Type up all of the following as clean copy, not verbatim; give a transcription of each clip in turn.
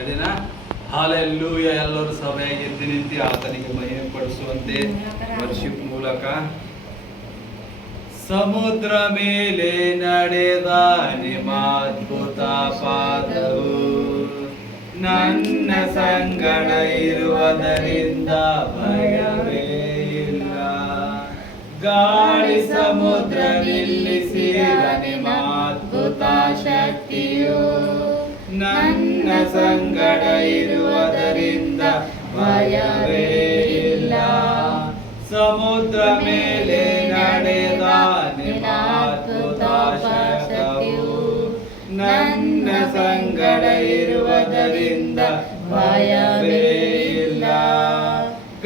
ಅದೇನಾ? Hallelujah. ಎಲ್ಲರೂ ಸಭೆಯಾಗಿ ಎದ್ದು ನಿಂತು ಆತನಿಗೆ ಮಹಿಮೆ ಪಡಿಸುವಂತೆ ವರ್ಷಿಪ್ ಮೂಲಕ ಸಮುದ್ರ ಮೇಲೆ ನಡೆದ ನಿಮ್ಮ ಅದ್ಭುತ ಪಾದವು ನನ್ನ ಸಂಗಡ ಇರುವುದರಿಂದ ಭಯವೇ ಇಲ್ಲ. ಗಾಳಿ ಸಮುದ್ರ ನಿಲ್ಲಿಸಿದ ನಿಮ್ಮ ಅದ್ಭುತ ಶಕ್ತಿಯು ನನ್ನ ಸಂಗಡ ಇರುವುದರಿಂದ ಭಯವೇ ಇಲ್ಲ. ಸಮುದ್ರ ಮೇಲೆ ನಡೆದ ನಿಮ್ಮ ಅದ್ಭುತ ಶಕ್ತಿಯು ನನ್ನ ಸಂಗಡ ಇರುವುದರಿಂದ ಭಯವೇ ಇಲ್ಲ.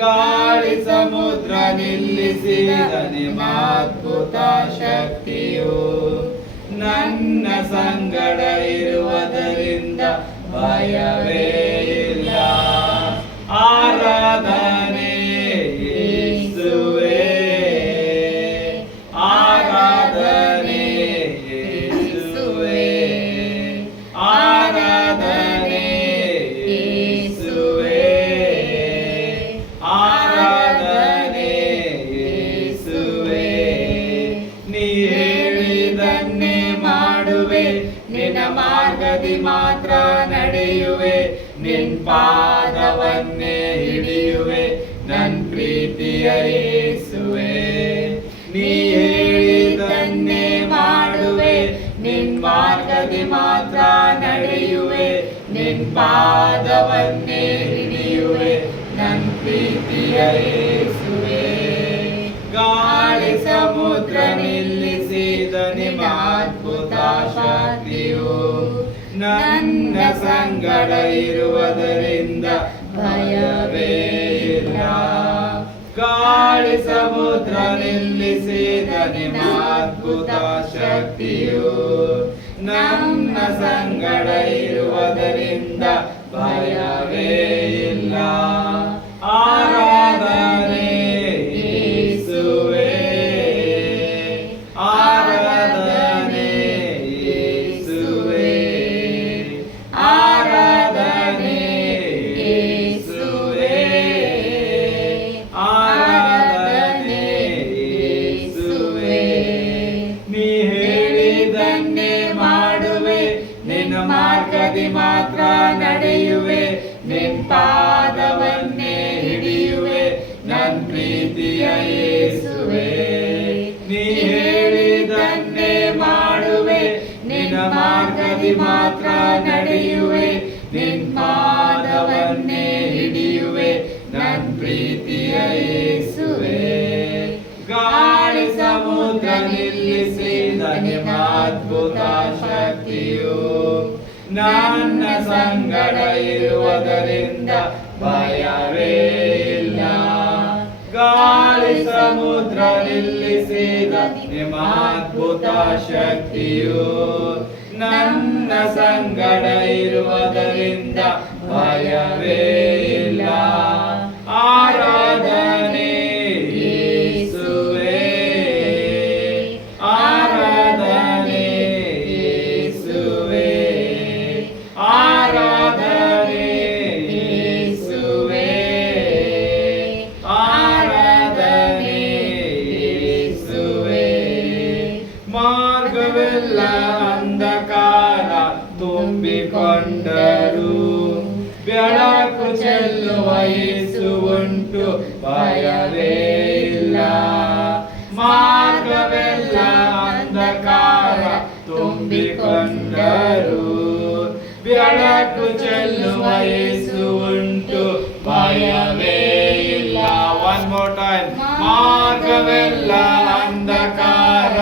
ಗಾಳಿ ಸಮುದ್ರ ನಿಲ್ಲಿಸಿದ ನಿಮ್ಮ ಅದ್ಭುತ ಶಕ್ತಿಯು ನನ್ನ ಸಂಗಡ ಇರುವುದರಿಂದ ಭಯವೇ ಇಲ್ಲ. ಆರಾಧನೆ ಯೇಸುವೇ, ಆರಾಧನೆ ಯೇಸುವೇ, ಆರಾಧನೆ ಯೇಸುವೇ, ಆರಾಧನೆ ಯೇಸುವೇ. ನೀ ಹೇಳಿದನ್ನೇ ಮಾಡುವೆ, ನಿನ್ನ ಮಾರ್ಗದಿ ಮಾತ್ರ ನಡೆಯುವೆ, ನಿನ್ ಪಾದವನ್ನೇ ಹಿಡಿಯುವೆ ನನ್ ಪ್ರೀತಿಯ ಯೇಸುವೆ. ನೀ ಹೇಳಿದನ್ನೇ ಮಾಡುವೆ, ನಿನ್ ಮಾರ್ಗದಿ ಮಾತ್ರ ನಡೆಯುವೆ, ನಿನ್ ಪಾದವನ್ನೇ ಹಿಡಿಯುವೆ ನನ್ ಪ್ರೀತಿಯ ಯೇಸುವೆ. ಗಾಳಿ ಸಮುದ್ರ ನಿಲ್ಲಿಸಿದ ನಿಮ್ಮ ಅದ್ಭುತ ಶಕ್ತಿಯು ನನ್ನ ಸಂಗಡ ಇರುವುದರಿಂದ ಭಯವೇ ಇಲ್ಲ. ಗಾಳಿ ಸಮುದ್ರ ನಿಲ್ಲಿಸಿದ ನಿಮ್ಮ ಅದ್ಭುತ ಶಕ್ತಿಯು ನನ್ನ ಸಂಗಡ ಇರುವುದರಿಂದ ಭಯವೇ ಇಲ್ಲ. ಆರಾಧನೆ ಯೇಸುವೇ, ಆರಾಧನೆ ಯೇಸುವೇ, ಆರಾಧನೆ ಯೇಸುವೇ, ಆರಾಧನೆ ಯೇಸುವೇ. ನೀ ಹೇಳಿದನ್ನೇ ಮಾಡುವೆ, ನಿನ್ನ ಮಾರ್ಗದಿ ಮಾತ್ರ ನಡೆಯುವೆ, ನಿನ್ ಪಾದವನ್ನೇ ಹಿಡಿಯುವೆ ನನ್ ಪ್ರೀತಿಯ ಯೇಸುವೆ. ನೀ ಹೇಳಿದನ್ನೇ ಮಾಡುವೆ, ನಿನ್ನ ಮಾರ್ಗದಿ ಮಾತ್ರ ನಡೆಯುವೆ, ನಿನ್ ಪಾದವನ್ನೇ ಹಿಡಿಯುವೆ ನನ್ ಪ್ರೀತಿಯ ಯೇಸುವೆ. ಗಾಳಿ ಸಮುದ್ರ ನಿಲ್ಲಿಸಿದ ನಿಮ್ಮ ಅದ್ಭುತ ಶಕ್ತಿಯು ನನ್ನ ಸಂಗಡ ಇರುವುದರಿಂದ ಭಯವೇ ಇಲ್ಲ. ಗಾಳಿ ಸಮುದ್ರ ನಿಲ್ಲಿಸಿದ ನಿಮ್ಮ ಅದ್ಭುತ ಶಕ್ತಿಯು ನನ್ನ ಸಂಗಡ ಇರುವುದರಿಂದ ಭಯವೇ ಇಲ್ಲ. ಆರಾಧನೆ ಯೇಸುವೇ, ಆರಾಧನೆ ಯೇಸುವೇ, ಆರಾಧನೆ ಯೇಸುವೇ, ಆರಾಧನೆ ಯೇಸುವೇ. ಮಾರ್ಗವೆಲ್ಲ ಅಂಧಕಾರ ತುಂಬಿಕೊಂಡರು, ಬೆಳಕು ಚೆಲ್ಲುವ ಯೇಸು ಉಂಟು, ಭಯವೇ ಇಲ್ಲ. ಮಾರ್ಗವೆಲ್ಲ ಅಂಧಕಾರ ತುಂಬಿಕೊಂಡರು, ಬೆಳಕು ಚೆಲ್ಲುವ ಯೇಸು ಉಂಟು, ಭಯವೇ ಇಲ್ಲ. One more time. ಮಾರ್ಗವೆಲ್ಲ ಅಂಧಕಾರ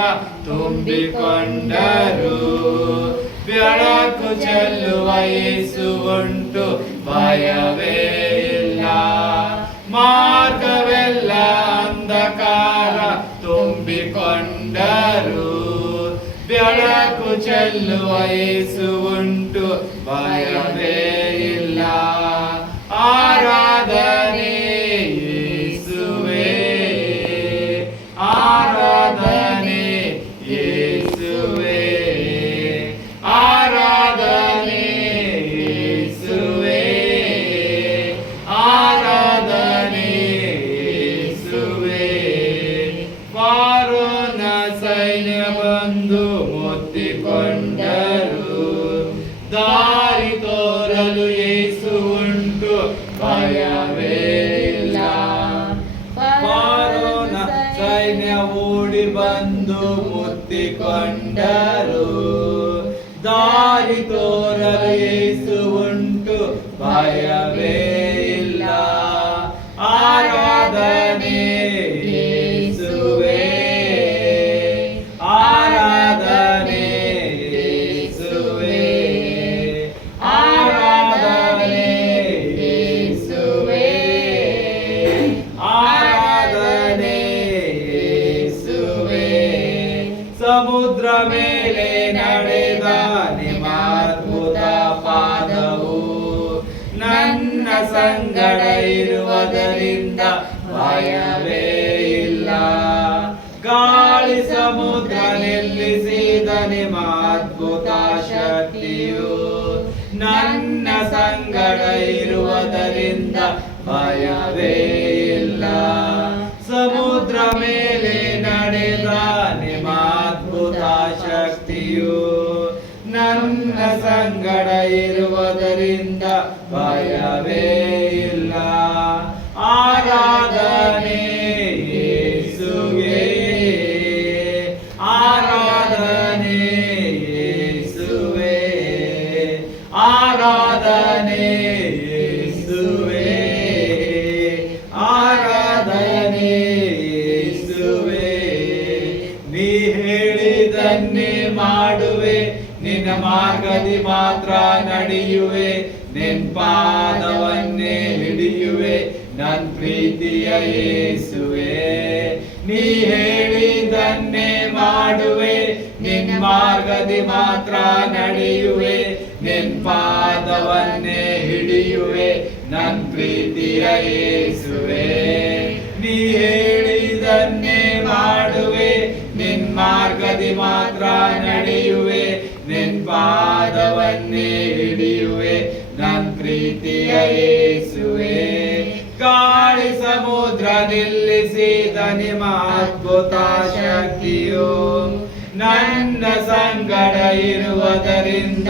ತುಂಬಿಕೊಂಡರು, ಬೆಳಕು ಚೆಲ್ಲುವ ಯೇಸು ಉಂಟು, ಭಯವೇ ಇಲ್ಲ. ಮಾರ್ಗವೆಲ್ಲ ಅಂಧಕಾರ ತುಂಬಿಕೊಂಡರು, ಬೆಳಕು ಚೆಲ್ಲುವ ಯೇಸು ಉಂಟು, ಭಯವೇ ಇಲ್ಲ. ಆರಾಧನೆ ಯೇಸುವೇ, ಆರಾಧನೆ ಯೇಸುವೇ, ಆರಾಧನೆ ಯೇಸುವೇ, ದಾರಿ ತೋರಲು ಯೇಸು ಉಂಟು, ಭಯವೇ ಇಲ್ಲ. ಫರೋನ ಸೈನ್ಯ ಓಡಿ ಬಂದು ಮುತ್ತಿಕೊಂಡರು, ದಾರಿ ತೋರಲು ಯೇಸು ಉಂಟು, ಭಯವೇ ಇಲ್ಲ. ಆರಾಧನೆ ಯೇಸುವೇ, ಆರಾಧನೆ ಯೇಸುವೇ, ಆರಾಧನೆ ಯೇಸುವೇ, ಆರಾಧನೆ ಯೇಸುವೇ. ಸಮುದ್ರ ಮೇಲೆ ನಡೆದ ನಿಮ್ಮ ಅದ್ಭುತ ಪಾದವು ನನ್ನ ಸಂಗಡ ಇರುವುದರಿಂದ ಭಯವೇ ಇಲ್ಲ. ಗಾಳಿ ಸಮುದ್ರ ನಿಲ್ಲಿಸಿದ ನಿಮ್ಮ ಅದ್ಭುತ ಶಕ್ತಿಯು ನನ್ನ ಸಂಗಡ ಇರುವುದರಿಂದ ಭಯವೇ ಇಲ್ಲ. ಸಮುದ್ರ ಮೇಲೆ ನಡೆದ ನಿಮ್ಮ ಅದ್ಭುತ ಶಕ್ತಿಯು ನನ್ನ ಸಂಗಡ ಇರುವುದರಿಂದ ಭಯವೇ ಇಲ್ಲ. ಆರಾಧನೆ ಯೇಸುವೇ, ಆರಾಧನೆ ಯೇಸುವೇ, ಆರಾಧನೆ ಯೇಸುವೇ, ಆರಾಧನೆ ಯೇಸುವೇ. ನೀ ಹೇಳಿದನ್ನೇ ಮಾಡುವೆ, ನಿನ್ನ ಮಾರ್ಗದಿ ಮಾತ್ರ ನಡೆಯುವೆ, ನಿನ್ ಪಾದವನ್ನೇ ಹಿಡಿಯುವೆ, ನನ್ ಪ್ರೀತಿಯ ಯೇಸುವೆ. ನೀ ಹೇಳಿದನ್ನೇ ಮಾಡುವೆ, ನಿನ್ ಮಾರ್ಗದಿ ಮಾತ್ರ ನಡೆಯುವೆ, ನಿನ್ ಪಾದವನ್ನೇ ಹಿಡಿಯುವೆ, ನನ್ ಪ್ರೀತಿಯ ಯೇಸುವೆ. ನೀ ಹೇಳಿದನ್ನೇ ಮಾಡುವೆ, ನಿನ್ ಮಾರ್ಗದಿ ಮಾತ್ರ ನಡೆಯುವೆ, ನಿನ್ ಪಾದವನ್ನೇ ಹಿಡಿಯುವೆ, ನನ್ ಪ್ರೀತಿಯ ಯೇಸುವೆ. ಗಾಳಿ ಸಮುದ್ರ ನಿಲ್ಲಿಸಿದ ನಿಮ್ಮ ಅದ್ಭುತ ಶಕ್ತಿಯು ನನ್ನ ಸಂಗಡ ಇರುವುದರಿಂದ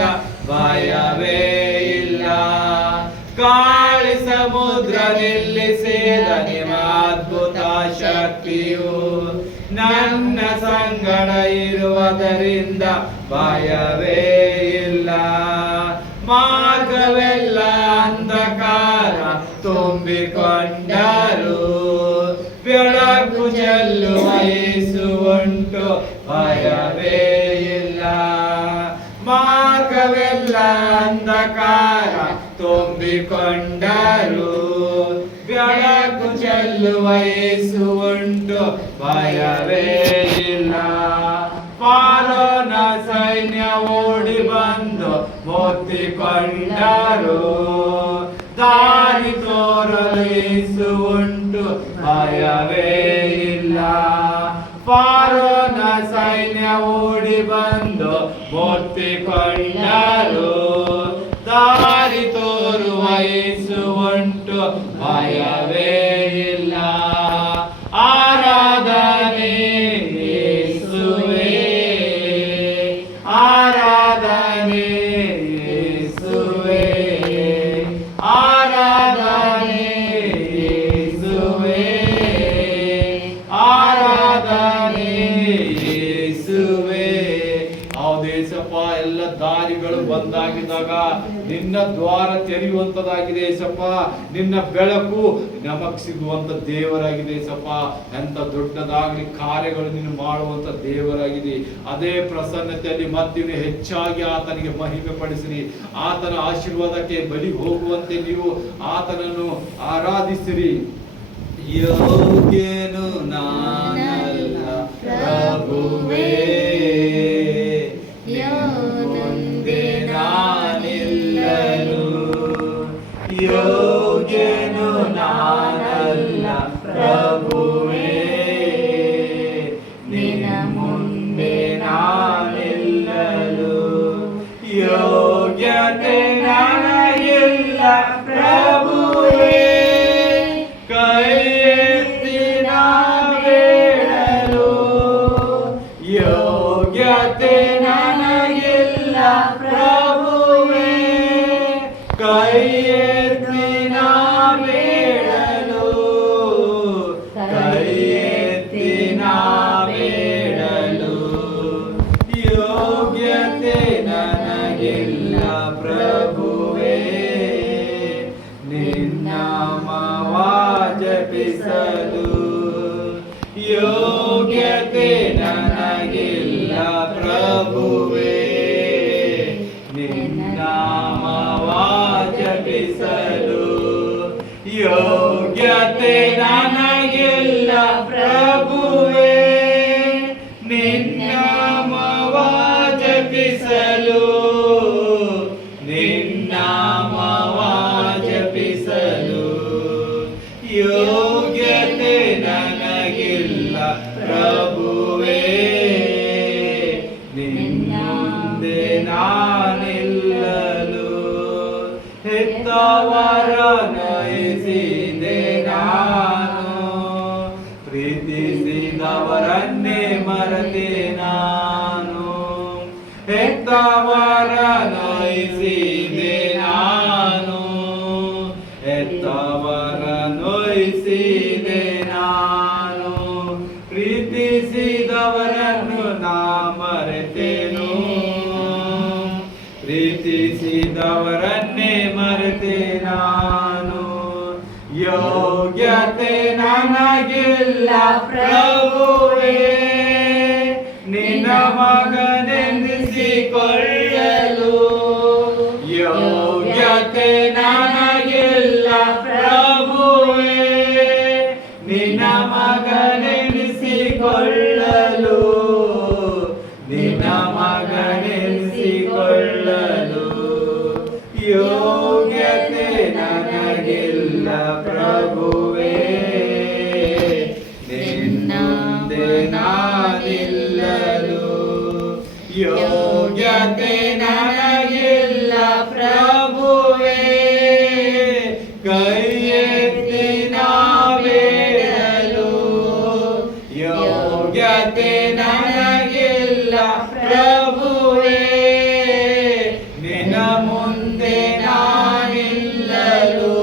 ಭಯವೇ ಇಲ್ಲ. ಗಾಳಿ ಸಮುದ್ರ ನಿಲ್ಲಿಸಿದ ನಿಮ್ಮ ಅದ್ಭುತ ಶಕ್ತಿಯು ನನ್ನ ಸಂಗಡ ಇರುವುದರಿಂದ ಭಯವೇ ಇಲ್ಲ. ಮಾರ್ಗವೆಲ್ಲ ಅಂಧಕಾರ ತುಂಬಿಕೊಂಡರು, ಬೆಳಕು ಚೆಲ್ಲುವ ಯೇಸು ಉಂಟು, ಭಯವೇ ಇಲ್ಲ. ಮಾರ್ಗವೆಲ್ಲ ಅಂಧಕಾರ ತುಂಬಿಕೊಂಡರು, ಬೆಳಕು ಚೆಲ್ಲುವ ಯೇಸು ಉಂಟು, ಭಯವೇ ಇಲ್ಲ. ಫರೋನ ಸೈನ್ಯ ಓಡಿ ಬಂದು ಮುತ್ತಿಕೊಂಡರು, ದಾರಿ ತೋರಲು ಯೇಸು ಉಂಟು, ಭಯವೇ ಇಲ್ಲ. ಫರೋನ ಸೈನ್ಯ ಓಡಿ ಬಂದು ಮುತ್ತಿಕೊಂಡರು, ದಾರಿ ತೋರುವ ಯೇಸು ಉಂಟು, ಭಯವೇ ಇಲ್ಲ. ಆರಾಧನೆ ಯೇಸುವೇ, ಆರಾಧನೆ ಯೇಸುವೇ, ಆರಾಧನೆ ಯೇಸುವೇ, ಆರಾಧನೆ ಯೇಸುವೇ. ಏಸಪ್ಪ, ಎಲ್ಲ ದಾರಿಗಳು ಬಂದಾಗಿದ್ದಾಗ ನಿನ್ನ ದ್ವಾರ ತೆರೆಯುವಂತದಾಗಿದೆ ಏಸಪ್ಪ. ನಿನ್ನ ಬೆಳಕು ನಮಗ್ ಸಿಗುವಂತ ದೇವರಾಗಿದೆ ಏಸಪ್ಪ. ಎಂತ ದೊಡ್ಡದಾಗಲಿ ಕಾರ್ಯಗಳು ನೀನು ಮಾಡುವಂತ ದೇವರಾಗಿದೆ. ಅದೇ ಪ್ರಸನ್ನತೆಯಲ್ಲಿ ಮತ್ತಿನ್ನು ಹೆಚ್ಚಾಗಿ ಆತನಿಗೆ ಮಹಿಮೆ ಪಡಿಸಿರಿ. ಆತನ ಆಶೀರ್ವಾದಕ್ಕೆ ಬಲಿ ಹೋಗುವಂತೆ ನೀವು ಆತನನ್ನು ಆರಾಧಿಸಿರಿ. ಯೋಗ್ಯನು ನಾನಲ್ಲ ಪ್ರಭುವೇ, ಮುಂದೆ ನಾನಿಲ್ಲನು. ಯೋಗ್ಯನು ನಾನಲ್ಲ ಪ್ರಭುವೇ, ನಿನ್ನ ಮುಂದೆ ನಾನಿಲ್ಲನು. ಯೋಗ್ಯತೆ ನನಗಿಲ್ಲ ಪ್ರಭುವೇ, ಕೈ ಎತ್ತಿ ನಾ ಬೇಡಲು. ಯೋಗ್ಯತೆ ನನಗಿಲ್ಲ ಪ್ರಭುವೇ, ಕೈ ಎತ್ತಿ ನಾ ಬೇಡಲು, ಕೈ ಎತ್ತಿ ನಾ ಬೇಡಲು, ಯೋಗ್ಯತೆ ನನಗಿಲ್ಲ ಪ್ರಭುವೇ, ನಿನ್ನ ನಾಮವ ಜಪಿಸಲು, ಯೋಗ್ಯತೆ ನನಗಿಲ್ಲ ಪ್ರಭುವೇ, ನಿನ್ನ ನಾಮವ ಜಪಿಸಲು, ಯೋಗ್ಯತೆ ನನಗಿಲ್ಲ ಪ್ರಭುವೇ, ನಿನ್ನ ನಾಮವ ಜಪಿಸಲು, ನಿನ್ನ ನಾಮವ ಜಪಿಸಲು, ಯೋಗ್ಯತೆ ನನಗಿಲ್ಲ ಪ್ರಭುವೇ, ನಿನ್ನ ಮುಂದೆ ನಾನಿಲ್ಲಲು, ಹೆತ್ತವರ ನಯಿಸಿದೆ ನಾನು, ಪ್ರೀತಿಸಿದವರನ್ನೇ ಮರೆತೆ ನಾನು, ಹೆತ್ತವರ ನಯಿಸಿದೆ ನಾನು, ಹೆತ್ತವರ ನಯಿಸಿದೆ ನಾನು, ಪ್ರೀತಿಸಿದವರನ್ನು ನಾ ಮರೆತೆನು, ಪ್ರೀತಿಸಿದವರನ್ನೇ ಮರೆತೆ ನಾನು, ಯೋಗ್ಯತೆ ನನಗಿಲ್ಲ ಪ್ರಭುವೇ, ನಿನ್ನ ಮಗನೆನಿಸಿಕೊಳ್ಳಲು, ಯೋಗ್ಯತೆ ನನಗಿಲ್ಲ ಪ್ರಭುವೇ, ನಿನ್ನ ಮಗನೆನಿಸಿಕೊಳ್ಳಲು, ನಿನ್ನ ಮಗನೆನಿಸಿಕೊಳ್ಳಲು, ಯೋಗ್ಯತೆ ನನಗಿಲ್ಲ ಪ್ರಭುವೇ, ನಿನ್ನ ಮುಂದೆ ನಾನಿಲ್ಲಲು, ಯೋಗ್ಯತೆ ನನಗಿಲ್ಲ ಪ್ರಭುವೇ, ಕೈ ಎತ್ತಿ ನಾ ಬೇಡಲು, ಯೋಗ್ಯತೆ ನನಗಿಲ್ಲ ಪ್ರಭುವೇ, ನಿನ್ನ ಮುಂದೆ ನಾನಿಲ್ಲಲು,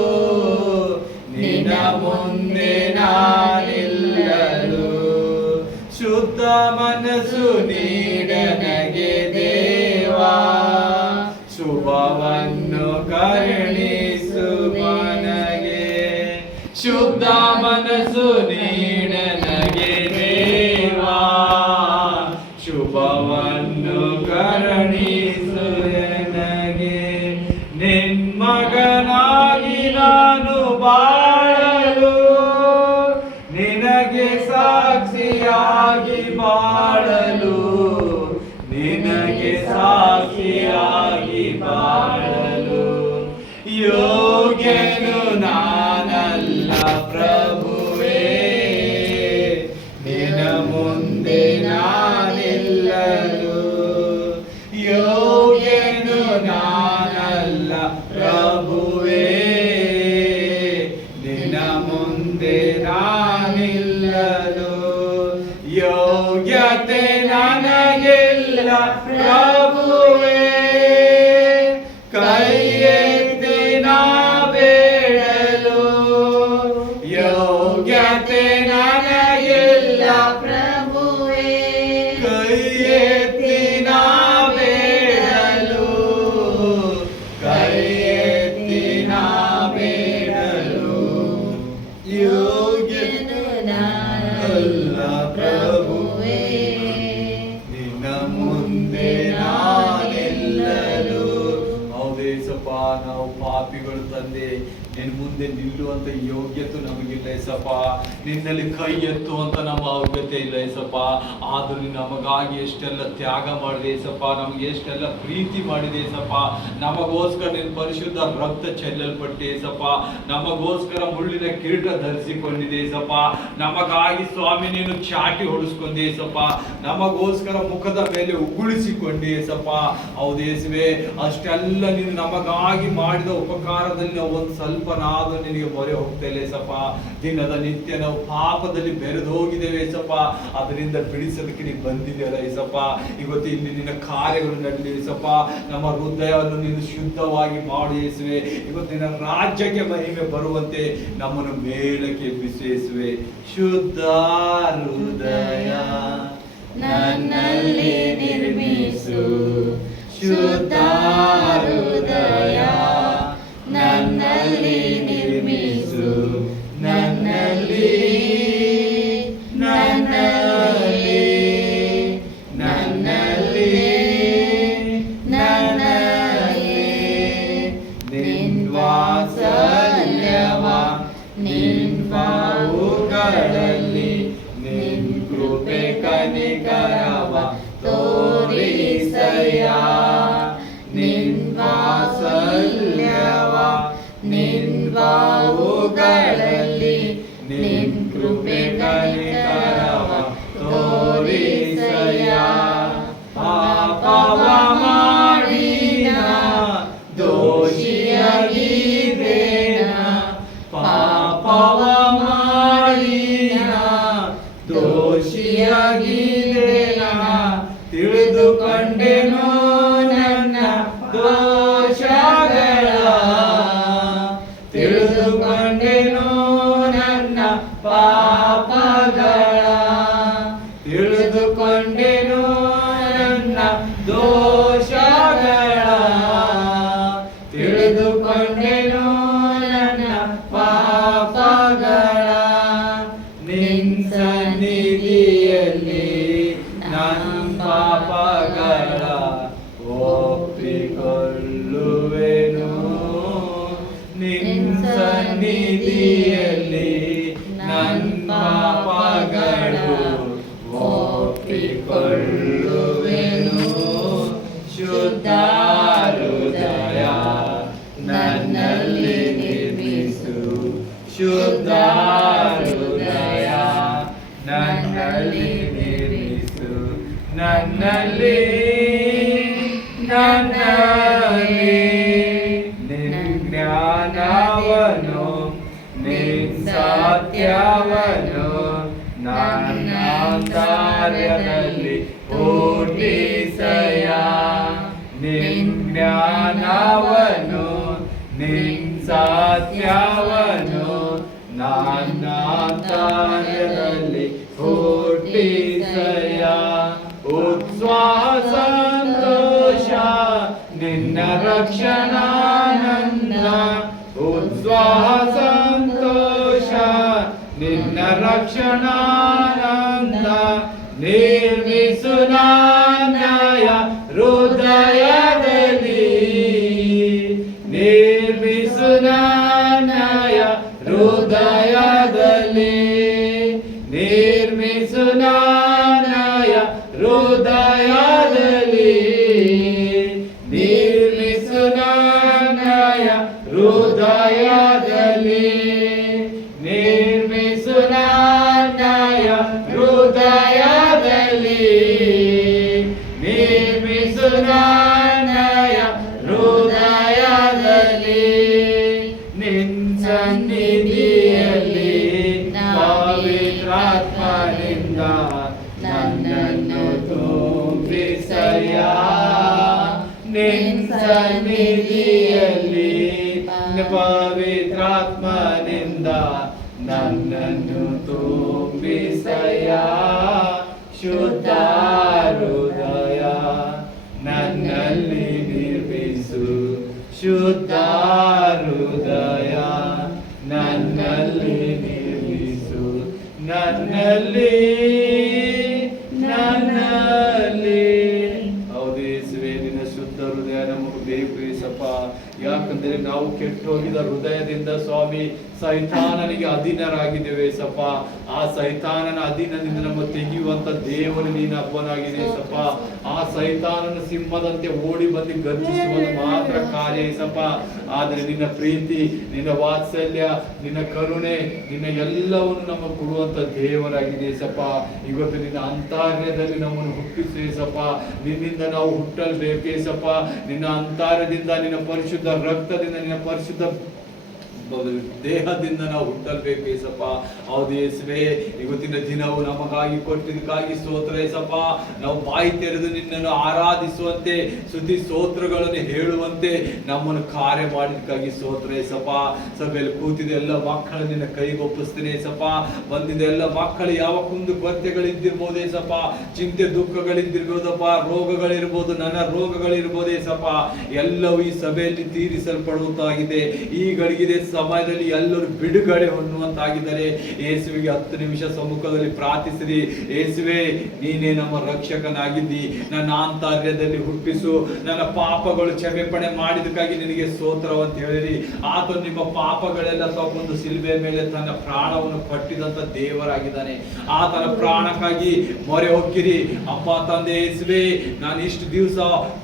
ನಿನ್ನ ಮುಂದೆ ನಾನಿಲ್ಲಲು, ಶುದ್ಧ ಮನಸ್ಸು ನೀಡನಗೆ ದೇವಾ, ಶುಭವನ್ನು ಕರುಣಿಸು ನನಗೆ, ಶುದ್ಧ ಮನಸ್ಸು ನೀಡನಗೆ ದೇವಾ, ಶುಭವನ್ನು ಕರುಣಿಸು ನನಗೆ, ನಿನ್ಮಗನಾಗಿ ನಾನು ಬಾಳಲು, ನಿನಗೆ ಸಾಕ್ಷಿಯಾಗಿ ಬಾಳಲು, ನಿನಗೆ ಸಾಕ್ಷಿಯಾಗಿ ಬಾಳಲು, ಯೋಗ್ಯನು ನಾನಲ್ಲ ಪ್ರಭುವೇ, ನಿನ್ನ ಮುಂದೆ ನಾನಿಲ್ಲಲು, ಯೋಗ್ಯನು ನಾನಲ್ಲ ಪ್ರಭುವೇ, ನಿನ್ನ ಮುಂದೆ ನಾನಿಲ್ಲಲು, ಯೋಗ್ಯತೆ ನನಗಿಲ್ಲ ಪ್ರಭುವೇ, ಕೈ ಎತ್ತಿ ನಾ ಬೇಡಲು, ಯೋಗ್ಯತೆ ನನಗಿಲ್ಲ ಪ್ರಭುವೇ, ಕೈ ಎತ್ತಿ ನಾ ಬೇಡಲು, ಕೈ ಎತ್ತಿ ನಾ ಬೇಡಲು, ಯೋಗ್ಯನು ನಾನಲ್ಲ ಪ್ರಭುವೇ, ನಿನ್ನ ಮುಂದೆ ನಾನಿಲ್ಲಲು. ಹೌದೇಸಪ್ಪ, ನಾವು ಪಾಪಿಗಳು ತಂದೆ, ನಿನ್ನ ಮುಂದೆ ನಿಲ್ಲುವಂತ ಯೋಗ್ಯತೆ ನಮಗಿಲ್ಲ ಏಸಪ್ಪ, ನಿನ್ನಲ್ಲಿ ಕೈ ಎತ್ತುವಂತ ನಮ್ಮ ಯೋಗ್ಯತೆ ಇಲ್ಲ ಏಸಪ್ಪ, ಆದರೂ ನಮಗಾಗಿ ಎಷ್ಟೆಲ್ಲ ತ್ಯಾಗ ಮಾಡಿದೆ ಏಸಪ್ಪ, ನಮಗೆ ಎಷ್ಟೆಲ್ಲ ಪ್ರೀತಿ ಮಾಡಿದೆ ಏಸಪ್ಪ, ನಮಗೋಸ್ಕರ ನಿನ್ನ ಪರಿಶುದ್ಧ ರಕ್ತ ಚೆಲ್ಲಲ್ಪಟ್ಟೆ ಏಸಪ್ಪ, ನಮಗೋಸ್ಕರ ಮುಳ್ಳಿನ ಕಿರೀಟ ಧರಿಸಿಕೊಂಡಿದೆ ಏಸಪ್ಪ, ನಮಗಾಗಿ ಸ್ವಾಮಿ ನೀನು ಚಾಟಿ ಹೊಡಿಸ್ಕೊಂಡೆ ಏಸಪ್ಪ, ನಮಗೋಸ್ಕರ ಮುಖದ ಮೇಲೆ ಉಗುಳಿಸಿಕೊಂಡೆ ಏಸಪ್ಪ. ಹೌದೇಸುವೆ, ಅಷ್ಟೆಲ್ಲ ನೀನು ನಮಗಾಗಿ ನಮಗಾಗಿ ಮಾಡಿದ ಉಪಕಾರದಲ್ಲಿ ನಾವು ಒಂದು ಸ್ವಲ್ಪನಾದರೂ ನಿನಗೆ ಮೊರೆ ಹೋಗ್ತಾ ಇಲ್ಲ ಏಸಪ್ಪ. ದಿನದ ನಿತ್ಯ ನಾವು ಪಾಪದಲ್ಲಿ ಬೆರೆದು ಹೋಗಿದ್ದೇವೆ ಏಸಪ್ಪ. ಅದರಿಂದ ಬಿಡಿಸೋದಕ್ಕೆ ನೀನು ಬಂದಿದ್ದೀರ ಏಸಪ್ಪ. ಇವತ್ತು ಇಲ್ಲಿ ನಿನ್ನ ಕಾರ್ಯಗಳು ನಡೆಯಲಿ ಏಸಪ್ಪ. ನಮ್ಮ ಹೃದಯವನ್ನು ನೀನು ಶುದ್ಧವಾಗಿ ಮಾಡು ಯೇಸುವೆ. ಇವತ್ತು ನಿನ್ನ ರಾಜ್ಯಕ್ಕೆ ಮಹಿಮೆ ಬರುವಂತೆ ನಮ್ಮನ್ನು ಮೇಲಕ್ಕೆ ಎಬ್ಬಿಸು ಯೇಸುವೆ. ಶುದ್ಧ ಹೃದಯ ನನ್ನಲ್ಲಿ ನಿರ್ಮಿಸು, ಶುದ್ಧ ಹೃದಯ ನನ್ನಲ್ಲಿ ನಿರ್ಮಿಸು, ನನ್ನಲ್ಲಿ ನನ್ನಲ್ಲಿ ನನ್ನಲ್ಲಿ ನನ್ನಲ್ಲಿ ನಿನ್ವಾತ್ಸಲ್ಯವ ನಿನ್ವಾವುಗಳಲ್ಲಿ ನಿನ್ ಕೃಪೆ ಕನಿಕರವ ತೋರಿಸಯ್ಯ. ನಿನ್ವಾತ್ಸಲ್ಯವ ನಿನ್ವಾವುಗಳಲ್ಲಿ ನಿನ್ ಕೃಪೆ ಕನಿಕರವ ತೋರಿಸಯ್ಯ. ಪಾಪವ ಮಾಡಿನ ದೋಷಿಯಾಗಿದ್ದೇನ, ಪಾಪವ ಮಾಡಿನ ದೋಷಿಯಾಗಿದ್ದೇನ. ತಿಳಿದುಕೊಂಡೆನೋ ನನ್ನ ದೋಷಗಳ, ತಿಳಿದುಕೊಂಡೆನೋ ನನ್ನ ಪಾಪಗಳ, ತಿಳಿದುಕೊಂಡೆನೋ ನನ್ನ ದೋಷಗಳ, ತಿಳಿದುಕೊಂಡೆನೋ ನನ್ನ ಪಾಪಗಳ. ನಿನ್ ಸನ್ನಿಧಿಯಲ್ಲಿ ನನ್ನ ಪಾಪಗಳ ಒಪ್ಪಿಕೊಳ್ಳುವೆನು. ನಿನ್ ಸನ್ನಿಧಿಯಲ್ಲಿ ನನ್ನ ಪಾಪಗಳು ಒಪ್ಪಿಕೊಳ್ಳುವೆನು. ಶುದ್ಧ ಹೃದಯ ನನ್ನಲ್ಲಿ ನಿರ್ಮಿಸು, ಶುದ್ಧ ಹೃದಯ ನನ್ನಲ್ಲಿ ನಿರ್ಮಿಸು, ನನ್ನಲ್ಲಿ ನನ್ನಲ್ಲಿ ನಿನ್ ಜ್ಞಾನವನು ನಿನ್ ಸತ್ಯವನು ನನ್ನ ಕಾರ್ಯದಲ್ಲಿ ಹುಟ್ಟಿಸಯ್ಯ. ನಿನ್ ಜ್ಞಾನವನು ನಿನ್ ಸತ್ಯವನು ನನ್ನ ಕಾರ್ಯದಲ್ಲಿ ಹುಟ್ಟಿಸಯ್ಯ. ಉತ್ಸಾಹ ಸಂತೋಷ ನಿನ್ನ ರಕ್ಷಣಾನಂದ, ಉತ್ಸಾಹ ಸಂತೋಷ ನಿನ್ನ ರಕ್ಷಣಾನಂದ. ನಿರ್ಮಿಸು ನನ್ನಯ ಹೃದಯದಲ್ಲಿ, ನಿರ್ಮಿಸು ನನ್ನಯ ಹೃದಯದಲ್ಲಿ, ನಿರ್ಮಿಸು ನನ್ನಯ ಹೃದಯದಲ್ಲಿ, ನಿರ್ಮಿಸು ನನ್ನಯ ಹೃದಯದಲ್ಲಿ, ನಿರ್ಮಿಸು ನನ್ನಯ ಹೃದಯದಲ್ಲಿ, ನಿರ್ಮಿಸು ನನ್ನಯ ಹೃದಯದಲ್ಲಿ. ನಿನ್ ಸನ್ನಿಧಿಯಲ್ಲಿ ಪವಿತ್ರಾತ್ಮನಿಂದ ನನ್ನನ್ನು ತುಂಬಿಸಯ್ಯ. ನಿನ್ ಸನ್ನಿಧಿಯಲ್ಲಿ ಪವಿತ್ರಾತ್ಮನಿಂದ ನನ್ನನ್ನು ತುಂಬಿಸಯ್ಯ. ಶುದ್ಧ ಹೃದಯ ನನ್ನಲ್ಲಿ ನಿರ್ಮಿಸು, ಶುದ್ಧ ಹೃದಯ ನನ್ನಲ್ಲಿ ನಿರ್ಮಿಸು, ನನ್ನಲ್ಲಿ ನನ್ನಲ್ಲಿ. ಹೌದು ಯೇಸುವೆ, ನಿನ್ನ ಶುದ್ಧ ಹೃದಯ ನಮಗೆ ಬೇಕು ಏಸಪ್ಪ. ಯಾಕೆ ಯಾಕಂದ್ರೆ ನಾವು ಕೆಟ್ಟು ಹೋಗಿದ ಹೃದಯದಿಂದ ಸ್ವಾಮಿ ಸೈತಾನನಿಗೆ ಅಧೀನರಾಗಿದ್ದೇವೆ ಸಪ್ಪ. ಆ ಸೈತಾನನ ಅಧೀನದಿಂದ ನಮ್ಮ ತೆಗೆಯುವಂತ ದೇವರು ನೀನು ಹಬ್ಬನಾಗಿದೆ ಸಪ್ಪ. ಆ ಸೈತಾನನ ಸಿಂಹದಂತೆ ಓಡಿ ಬಂದು ಗರ್ಜಿಸುವುದು ಮಾತ್ರ ಕಾರ್ಯ ಸಪ್ಪ. ಆದ್ರೆ ನಿನ್ನ ಪ್ರೀತಿ, ನಿನ್ನ ವಾತ್ಸಲ್ಯ, ನಿನ್ನ ಕರುಣೆ, ನಿನ್ನ ಎಲ್ಲವನ್ನು ನಮಗೆ ಕೊಡುವಂತ ದೇವರಾಗಿದೆ ಸಪ್ಪ. ಇವತ್ತು ನಿನ್ನ ಅಂತಾರ್ಯದಲ್ಲಿ ನಮ್ಮನ್ನು ಹುಟ್ಟಿಸೇ ಸಪ್ಪ. ನಿನ್ನಿಂದ ನಾವು ಹುಟ್ಟಲ್ಬೇಕೇ ಸಪ್ಪ. ನಿನ್ನ ಅಂತಾರ್ಯದಿಂದ, ನಿನ್ನ ಪರಿಶುದ್ಧ ರಕ್ತದಿಂದ, ನಿನ್ನ ಪರಿಶುದ್ಧ ದೇಹದಿಂದ ನಾವು ಹುಟ್ಟಲ್ಬೇಕು ಏಸಪ್ಪ. ಹೌದು ಯೇಸುವೆ, ಇವತ್ತಿನ ದಿನವು ನಮಗಾಗಿ ಕೊಟ್ಟಿದ್ದಕ್ಕಾಗಿ ಸ್ತೋತ್ರ ಏಸಪ್ಪ. ನಾವು ಬಾಯಿ ತೆರೆದು ನಿನ್ನನ್ನು ಆರಾಧಿಸುವಂತೆ, ಸ್ತುತಿ ಸ್ತೋತ್ರಗಳನ್ನು ಹೇಳುವಂತೆ ನಮ್ಮನ್ನು ಕಾರ್ಯ ಮಾಡಿದಕ್ಕಾಗಿ ಸ್ತೋತ್ರ ಏಸಪ್ಪ. ಸಭೆಯಲ್ಲಿ ಕೂತಿದ ಎಲ್ಲ ಮಕ್ಕಳು ನಿನ್ನ ಕೈಗೊಪ್ಪಿಸ್ತೇನೆ ಏಸಪ್ಪ. ಬಂದಿದ್ದ ಎಲ್ಲ ಮಕ್ಕಳು ಯಾವ ಕುಂದು ಕೊರತೆಗಳಿದ್ದಿರ್ಬೋದು ಏಸಪ್ಪ, ಚಿಂತೆ ದುಃಖಗಳಿದ್ದಿರ್ಬೋದಪ್ಪ, ರೋಗಗಳಿರ್ಬೋದು, ನನ್ನ ರೋಗಗಳಿರ್ಬೋದು ಏಸಪ್ಪ, ಎಲ್ಲವೂ ಈ ಸಭೆಯಲ್ಲಿ ತೀರಿಸಲ್ಪಡುವಂತಾಗಿದೆ. ಈ ಗಳಿಗಿದೆ ಸಮಯದಲ್ಲಿ ಎಲ್ಲರೂ ಬಿಡುಗಡೆ ಹೊಂದುವಂತಾಗಿದ್ದಾರೆ. ಯೇಸುವಿಗೆ 10 ನಿಮಿಷ ಸಮ್ಮುಖದಲ್ಲಿ ಪ್ರಾರ್ಥಿಸಿರಿ. ಯೇಸುವೆ, ನೀನೇ ನಮ್ಮ ರಕ್ಷಕನಾಗಿದ್ದಿ. ನನ್ನ ಆಂತರ್ಯದಲ್ಲಿ ಹುಟ್ಟಿಸು. ನನ್ನ ಪಾಪಗಳು ಕ್ಷಮೆಪಣೆ ಮಾಡಿದಕ್ಕಾಗಿ ನಿನಗೆ ಸ್ತೋತ್ರವಂತ ಹೇಳಿರಿ. ಆತ ನಿಮ್ಮ ಪಾಪಗಳೆಲ್ಲ ತಗೊಂಡು ಸಿಲುಬೆ ಮೇಲೆ ತನ್ನ ಪ್ರಾಣವನ್ನು ಕಟ್ಟಿದಂತ ದೇವರಾಗಿದ್ದಾನೆ. ಆತನ ಪ್ರಾಣಕ್ಕಾಗಿ ಮೊರೆ ಹೊಕ್ಕಿರಿ. ಅಪ್ಪ ತಂದೆ ಯೇಸುವೆ, ನಾನು ಇಷ್ಟು ದಿವಸ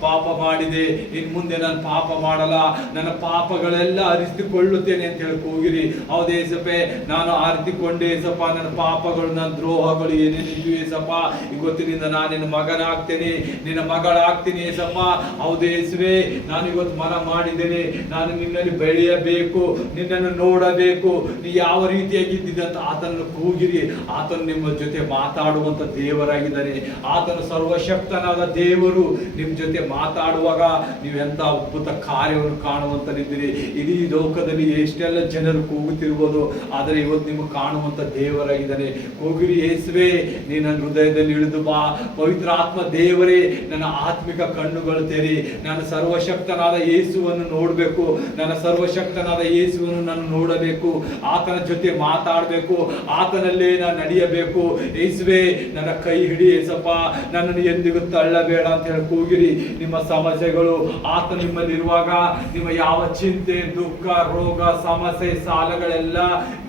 ಪಾಪ ಮಾಡಿದೆ, ಇನ್ ಮುಂದೆ ನಾನು ಪಾಪ ಮಾಡಲ್ಲ, ನನ್ನ ಪಾಪಗಳೆಲ್ಲ ಅರಿತುಕೊಳ್ಳುತ್ತೇನೆ ಅಂತ ಹೇಳಿ ಕೂಗಿರಿ. ಹೌದೇ ಏಸಪ್ಪೆ, ನಾನು ಅರಿತುಕೊಂಡೆ ಏಸಪ್ಪ, ನನ್ನ ಪಾಪಗಳು, ನನ್ನ ದ್ರೋಹಗಳು ಏನೇನಿದ್ವು ಏಸಪ್ಪ, ಇವತ್ತಿನಿಂದ ನಾನು ನಿನ್ನ ಮಗನಾಗ್ತೇನೆ, ನಿನ್ನ ಮಗಳಾಗ್ತೀನಿ ಏಸಪ್ಪ. ಹೌದೇ ಯೇಸುವೆ, ನಾನು ಇವತ್ತು ಮನ ಮಾಡಿದ್ದೇನೆ, ನಾನು ನಿನ್ನಲ್ಲಿ ಬೆಳೆಯಬೇಕು, ನಿನ್ನನ್ನು ನೋಡಬೇಕು, ನೀ ಯಾವ ರೀತಿಯಾಗಿದ್ದಿದೆ ಅಂತ ಆತನನ್ನು ಕೂಗಿರಿ. ಆತನು ನಿಮ್ಮ ಜೊತೆ ಮಾತಾಡುವಂತ ದೇವರಾಗಿದ್ದಾನೆ. ಆತನು ಸರ್ವಶಕ್ತನಾದ ದೇವರು. ನಿಮ್ಮ ಜೊತೆ ಮಾತಾಡುವಾಗ ನೀವೆಂತ ಅದ್ಭುತ ಕಾರ್ಯವನ್ನು ಕಾಣುವಂತನಿದ್ದೀರಿ. ಇಡೀ ಲೋಕದಲ್ಲಿ ಎಷ್ಟೆಲ್ಲ ಜನರು ಕೂಗುತ್ತಿರ್ಬೋದು, ಆದರೆ ಇವತ್ತು ನಿಮಗೆ ಕಾಣುವಂತ ದೇವರಾಗಿದ್ದಾನೆ. ಕೂಗಿರಿ ಯೇಸುವೆ, ನೀ ನನ್ನ ಹೃದಯದಲ್ಲಿ ಇಳಿದು ಬಾ. ಪವಿತ್ರ ಆತ್ಮ ದೇವರೇ, ನನ್ನ ಆತ್ಮಿಕ ಕಣ್ಣುಗಳು ತೆರಿ. ನಾನು ಸರ್ವಶಕ್ತನಾದ ಯೇಸುವನ್ನು ನೋಡಬೇಕು, ನನ್ನ ಸರ್ವಶಕ್ತನಾದ ಯೇಸುವನ್ನು ನಾನು ನೋಡಬೇಕು, ಆತನ ಜೊತೆ ಮಾತಾಡಬೇಕು, ಆತನಲ್ಲೇ ನಾನು ನಡೆಯಬೇಕು. ಯೇಸುವೆ, ನನ್ನ ಕೈ ಹಿಡಿ ಏಸಪ್ಪ, ನನ್ನನ್ನು ಎಂದಿಗೂ ತಳ್ಳಬೇಡ ಅಂತ ಹೇಳಿ ಕೂಗಿರಿ. ನಿಮ್ಮ ಸಮಸ್ಯೆಗಳು ಆತ ನಿಮ್ಮಲ್ಲಿ ಇರುವಾಗ, ನಿಮ್ಮ ಯಾವ ಚಿಂತೆ, ದುಃಖ, ರೋಗ, ಸಮಸ್ಯೆ, ಸಾಲಗಳೆಲ್ಲ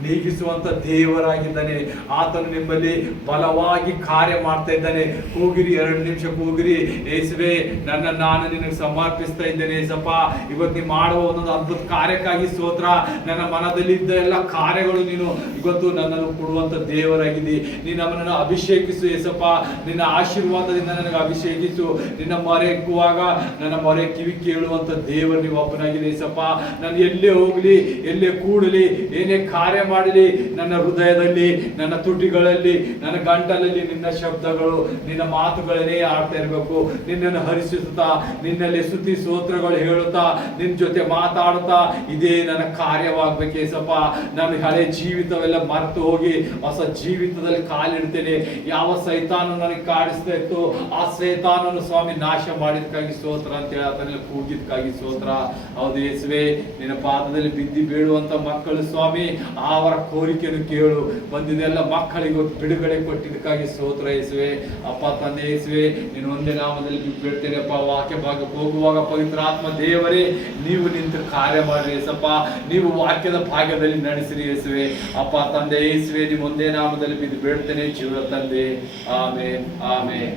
ನೀಗಿಸುವಂತ ದೇವರಾಗಿದ್ದಾನೆ. ಆತನು ನಿಮ್ಮಲ್ಲಿ ಬಲವಾಗಿ ಕಾರ್ಯ ಮಾಡ್ತಾ ಇದ್ದಾನೆ. ಕೂಗಿರಿ, 2 ನಿಮಿಷ ಕೂಗಿರಿ. ಯೇಸುವೆ, ನಾನು ನಿನಗೆ ಸಮರ್ಪಿಸ್ತಾ ಇದ್ದೇನೆ ಏಸಪ್ಪ. ಇವತ್ತು ನೀ ಮಾಡುವ ಒಂದೊಂದು ಅದ್ಭುತ ಕಾರ್ಯಕ್ಕಾಗಿ ಸ್ತೋತ್ರ. ನನ್ನ ಮನದಲ್ಲಿ ಇದ್ದ ಎಲ್ಲ ಕಾರ್ಯಗಳು ನೀನು ಇವತ್ತು ನನ್ನನ್ನು ಕೊಡುವಂತ ದೇವರಾಗಿದ್ದಿ. ನೀನು ನಮ್ಮನ್ನು ಅಭಿಷೇಕಿಸು ಏಸಪ್ಪ. ನಿನ್ನ ಆಶೀರ್ವಾದದಿಂದ ನನಗೆ ಅಭಿಷೇಕಿಸು. ನಿನ್ನ ಮೊರೆ ಎಕ್ಕುವಾಗ ನನ್ನ ಮೊರೆ ಕಿವಿ ಕೇಳುವಂತ ದೇವರು ನೀವು ಒಬ್ಬನಾಗಿದೆ ಏಸಪ್ಪ. ನಾನು ಎಲ್ಲೇ ಹೋಗ್ಲಿ, ಎಲ್ಲೇ ಕೂಡಲಿ, ಏನೇ ಕಾರ್ಯ ಮಾಡಲಿ, ನನ್ನ ಹೃದಯದಲ್ಲಿ, ನನ್ನ ತುಟಿಗಳಲ್ಲಿ, ನನ್ನ ಗಂಟಲಲ್ಲಿ ನಿನ್ನ ಶಬ್ದಗಳು, ನಿನ್ನ ಮಾತುಗಳನ್ನೇ ಆಡ್ತಾ ಇರಬೇಕು. ನಿನ್ನನ್ನು ಹರಿಸುತ್ತಾ, ನಿನ್ನಲ್ಲಿ ಸ್ತುತಿ ಸ್ತೋತ್ರಗಳು ಹೇಳುತ್ತಾ, ನಿನ್ನ ಜೊತೆ ಮಾತಾಡುತ್ತಾ, ಇದೇ ನನ್ನ ಕಾರ್ಯವಾಗಬೇಕೇಸಪ್ಪ. ನನ್ನ ಹಳೆ ಜೀವಿತವೆಲ್ಲ ಮರೆತು ಹೋಗಿ ಹೊಸ ಜೀವಿತದಲ್ಲಿ ಕಾಲಿಡ್ತೇನೆ. ಯಾವ ಸೈತಾನ ನನಗೆ ಕಾಡಿಸ್ತಾ ಇತ್ತು, ಆ ಸೈತಾನನ್ನು ಸ್ವಾಮಿ ನಾಶ ಮಾಡಿದಕ್ಕಾಗಿ ಸ್ತೋತ್ರ ಅಂತ ಹೇಳಿ ಆತನಲ್ಲಿ ಕೂಗಿದಕ್ಕಾಗಿ ಸ್ತೋತ್ರ. ಹೌದು ಯೇಸುವೆ, ನಿನ್ನ ಪಾದದಲ್ಲಿ ಬಿದ್ದಿ ಬೀಳುವಂತ ಮಕ್ಕಳು ಸ್ವಾಮಿ, ಅವರ ಕೋರಿಕೆಯನ್ನು ಕೇಳು. ಬಂದಿದೆಲ್ಲ ಮಕ್ಕಳಿಗೆ ಬಿಡುಗಡೆ ಕೊಟ್ಟಿದ್ದಕ್ಕಾಗಿ ಸ್ತೋತ್ರ ಯೇಸುವೆ. ಅಪ್ಪ ತಂದೆ ಯೇಸುವೆ, ನೀನು ಒಂದೇ ನಾಮದಲ್ಲಿ ಬಿಡ್ತೇನೆ ಅಪ್ಪ. ವಾಕ್ಯ ಭಾಗಕ್ಕೆ ಹೋಗುವಾಗ ಪವಿತ್ರ ಆತ್ಮ ದೇವರೇ, ನೀವು ನಿಂತು ಕಾರ್ಯ ಮಾಡ್ರಿ ಯೇಸಪ್ಪ. ನೀವು ವಾಕ್ಯದ ಭಾಗದಲ್ಲಿ ನಡೆಸಿರಿ ಯೇಸುವೆ. ಅಪ್ಪ ತಂದೆ ಯೇಸುವೆ, ನೀವು ಒಂದೇ ನಾಮದಲ್ಲಿ ಬಿದ್ದು ಬೇಡ್ತೇನೆ ಜೀವ ತಂದೆ. ಆಮೇನ್, ಆಮೇನ್.